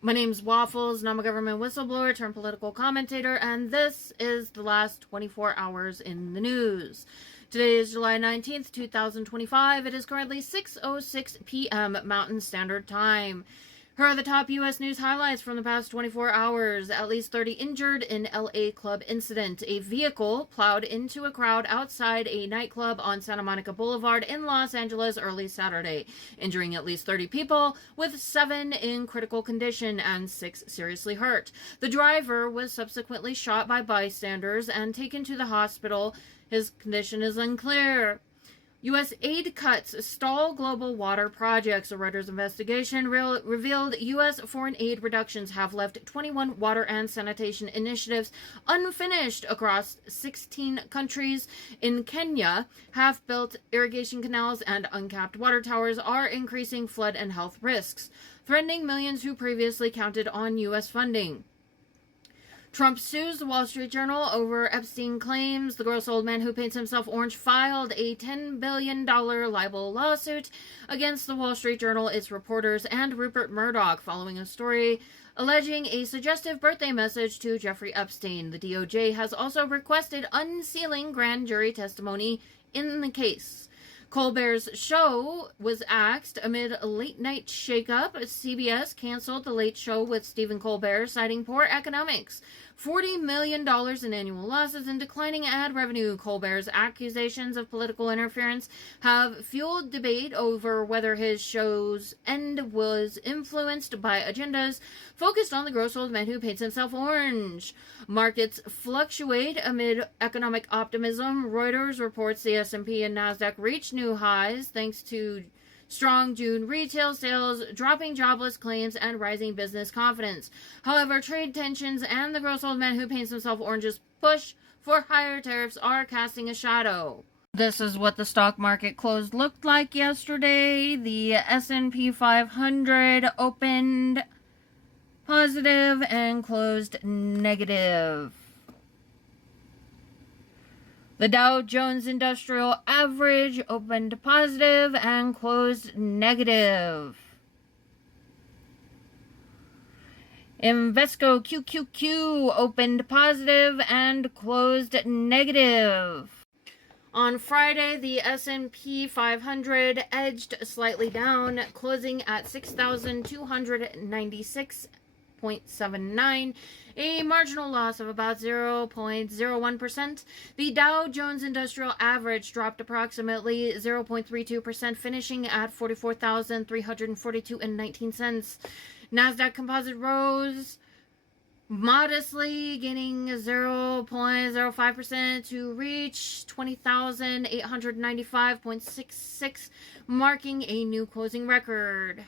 My name's Waffles, and I'm a government whistleblower turned political commentator, and this is the last 24 hours in the news. Today is July 19th, 2025. It is currently 6:06 p.m. Mountain Standard Time. Here are the top U.S. news highlights from the past 24 hours. At least 30 injured in L.A. club incident. A vehicle plowed into a crowd outside a nightclub on Santa Monica Boulevard in Los Angeles early Saturday, injuring at least 30 people, with 7 in critical condition and 6 seriously hurt. The driver was subsequently shot by bystanders and taken to the hospital. His condition is unclear. U.S. aid cuts stall global water projects. A Reuters investigation revealed U.S. foreign aid reductions have left 21 water and sanitation initiatives unfinished across 16 countries. In Kenya, half-built irrigation canals and uncapped water towers are increasing flood and health risks, threatening millions who previously counted on U.S. funding. Trump sues the Wall Street Journal over Epstein claims. The gross old man who paints himself orange filed a $10 billion libel lawsuit against the Wall Street Journal, its reporters, and Rupert Murdoch following a story alleging a suggestive birthday message to Jeffrey Epstein. The DOJ has also requested unsealing grand jury testimony in the case. Colbert's show was axed amid a late-night shakeup. CBS canceled The Late Show with Stephen Colbert, citing poor economics, $40 million in annual losses, and declining ad revenue. Colbert's accusations of political interference have fueled debate over whether his show's end was influenced by agendas focused on the gross old man who paints himself orange. Markets fluctuate amid economic optimism. Reuters reports the S&P and Nasdaq reached new highs thanks to strong June retail sales, dropping jobless claims, and rising business confidence. However, trade tensions and the gross old man who paints himself orange's push for higher tariffs are casting a shadow. This is what the stock market close looked like yesterday. The S&P 500 opened positive and closed negative. The Dow Jones Industrial Average opened positive and closed negative. Invesco QQQ opened positive and closed negative. On Friday, the S&P 500 edged slightly down, closing at 6,296.79, a marginal loss of about 0.01%. The Dow Jones Industrial Average dropped approximately 0.32%, finishing at 44,342.19. Nasdaq Composite rose modestly, gaining 0.05% to reach 20,895.66, marking a new closing record.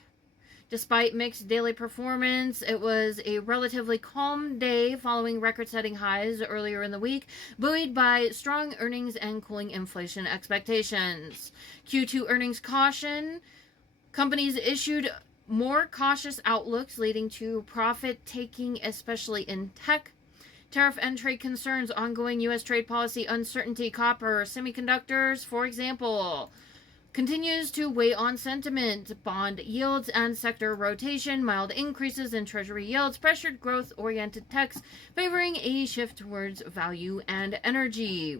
Despite mixed daily performance, it was a relatively calm day following record-setting highs earlier in the week, buoyed by strong earnings and cooling inflation expectations. Q2 earnings caution. Companies issued more cautious outlooks, leading to profit-taking, especially in tech. Tariff and trade concerns, ongoing U.S. trade policy uncertainty, copper, semiconductors, for example, continues to weigh on sentiment. Bond yields and sector rotation, mild increases in treasury yields, pressured growth-oriented techs, favoring a shift towards value and energy.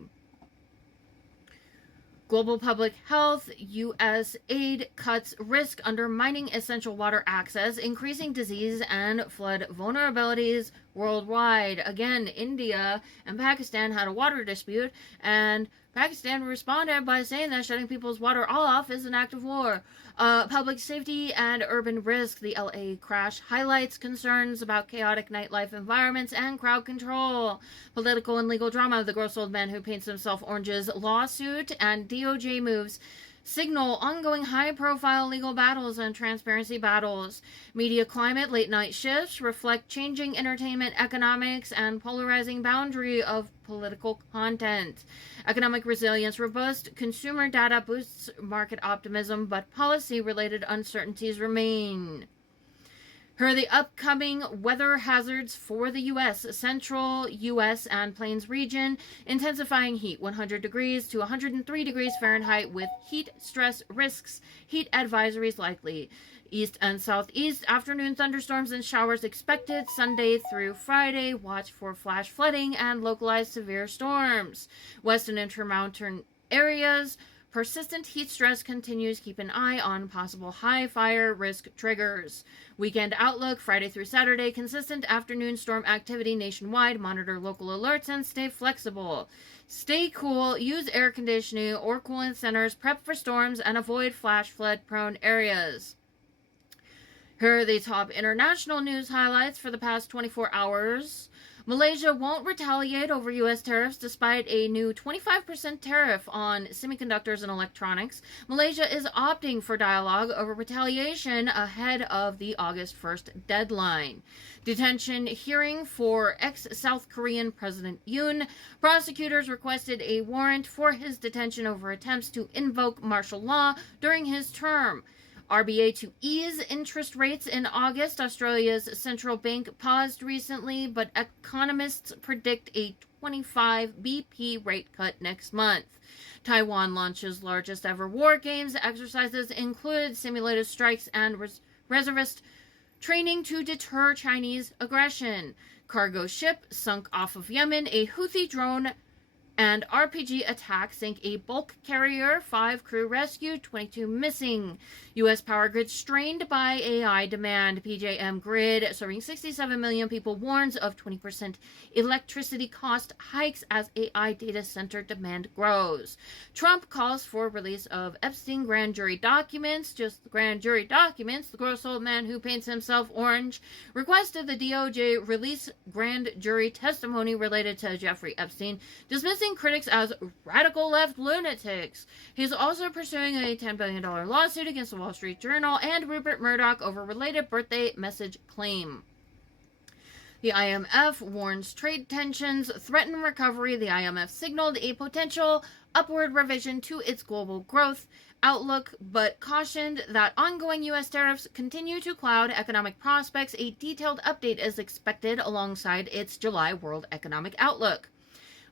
Global public health, U.S. aid cuts risk undermining essential water access, increasing disease and flood vulnerabilities worldwide. Again, India and Pakistan had a water dispute, and Pakistan responded by saying that shutting people's water off is an act of war. Public safety and urban risk. The L.A. crash highlights concerns about chaotic nightlife environments and crowd control. Political and legal drama. The gross old man who paints himself orange's lawsuit and DOJ moves signal ongoing high-profile legal battles and transparency battles. Media climate, late-night shifts reflect changing entertainment economics and polarizing boundary of political content. Economic resilience, robust consumer data boosts market optimism, but policy-related uncertainties remain. Here are the upcoming weather hazards for the U.S. Central U.S. and Plains region. Intensifying heat, 100 degrees to 103 degrees Fahrenheit with heat stress risks. Heat advisories likely. East and southeast, afternoon thunderstorms and showers expected Sunday through Friday. Watch for flash flooding and localized severe storms. West and intermountain areas, persistent heat stress continues. Keep an eye on possible high fire risk triggers. Weekend outlook, Friday through Saturday, consistent afternoon storm activity nationwide. Monitor local alerts and stay flexible. Stay cool, use air conditioning or cooling centers, prep for storms, and avoid flash flood prone areas. Here are the top international news highlights for the past 24 hours. Malaysia won't retaliate over U.S. tariffs despite a new 25% tariff on semiconductors and electronics. Malaysia is opting for dialogue over retaliation ahead of the August 1st deadline. Detention hearing for ex-South Korean President Yoon. Prosecutors requested a warrant for his detention over attempts to invoke martial law during his term. RBA to ease interest rates in August. Australia's central bank paused recently, but economists predict a 25 BP rate cut next month. Taiwan launches largest ever war games. Exercises include simulated strikes and reservist training to deter Chinese aggression. Cargo ship sunk off of Yemen. A Houthi drone and RPG attack sank a bulk carrier, 5 crew rescued, 22 missing. U.S. power grid strained by AI demand. PJM grid, serving 67 million people, warns of 20% electricity cost hikes as AI data center demand grows. Trump calls for release of Epstein grand jury documents. Just the grand jury documents. The gross old man who paints himself orange requested the DOJ release grand jury testimony related to Jeffrey Epstein, dismissing critics as radical left lunatics. He's also pursuing a $10 billion lawsuit against the Wall Street Journal and Rupert Murdoch over related birthday message claim. The IMF warns trade tensions threaten recovery. The IMF signaled a potential upward revision to its global growth outlook, but cautioned that ongoing U.S. tariffs continue to cloud economic prospects. A detailed update is expected alongside its July World Economic Outlook.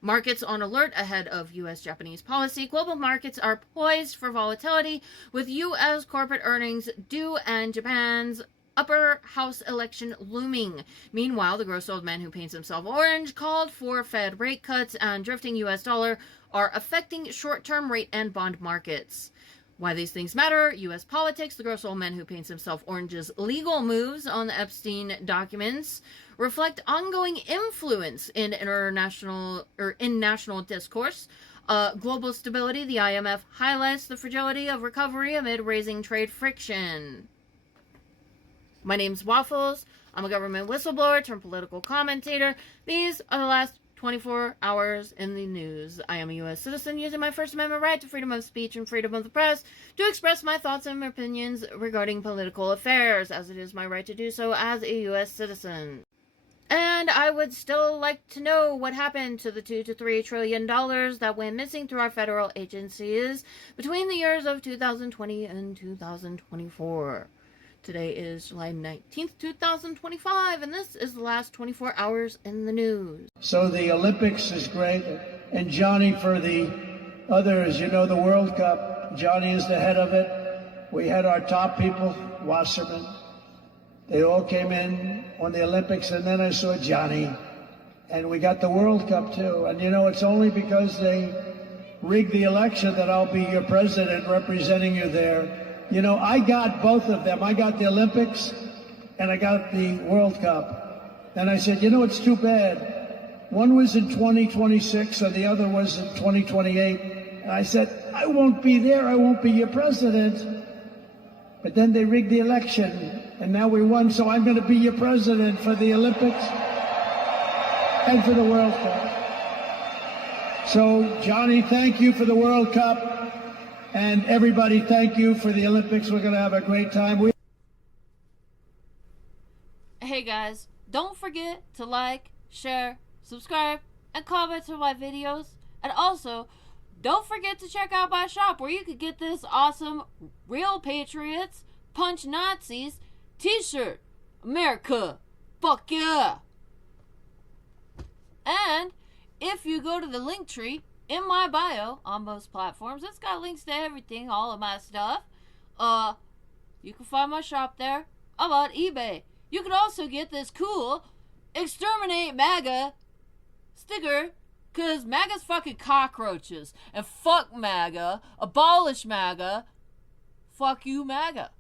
Markets on alert ahead of U.S.-Japanese policy. Global markets are poised for volatility with U.S. corporate earnings due and Japan's upper house election looming. Meanwhile, the gross old man who paints himself orange called for Fed rate cuts, and drifting U.S. dollar are affecting short-term rate and bond markets. Why these things matter, U.S. politics, the gross old man who paints himself orange's legal moves on the Epstein documents reflect ongoing influence in national discourse. Global stability, the IMF highlights the fragility of recovery amid raising trade friction. My name's Waffles. I'm a government whistleblower turned political commentator. These are the last 24 hours in the news. I am a U.S. citizen using my First Amendment right to freedom of speech and freedom of the press to express my thoughts and opinions regarding political affairs, as it is my right to do so as a U.S. citizen. And I would still like to know what happened to the $2 to $3 trillion that went missing through our federal agencies between the years of 2020 and 2024. Today is July 19th, 2025, and this is the last 24 hours in the news. So the Olympics is great, and Johnny for the others, the World Cup, Johnny is the head of it. We had our top people, Wasserman. They all came in on the Olympics, and then I saw Johnny, and we got the World Cup too. And it's only because they rigged the election that I'll be your president representing you there. I got both of them. I got the Olympics and I got the World Cup. And I said, it's too bad. One was in 2026 and the other was in 2028. And I said, I won't be there. I won't be your president. But then they rigged the election and now we won. So I'm going to be your president for the Olympics and for the World Cup. So Johnny, thank you for the World Cup. And everybody, thank you for the Olympics. We're going to have a great time. Hey guys, don't forget to like, share, subscribe, and comment to my videos. And also, don't forget to check out my shop where you could get this awesome Real Patriots Punch Nazis t-shirt. America, fuck yeah. And if you go to the link tree in my bio on most platforms, it's got links to everything, all of my stuff. You can find my shop there. I'm on eBay. You can also get this cool Exterminate MAGA sticker, because MAGA's fucking cockroaches. And fuck MAGA. Abolish MAGA. Fuck you, MAGA.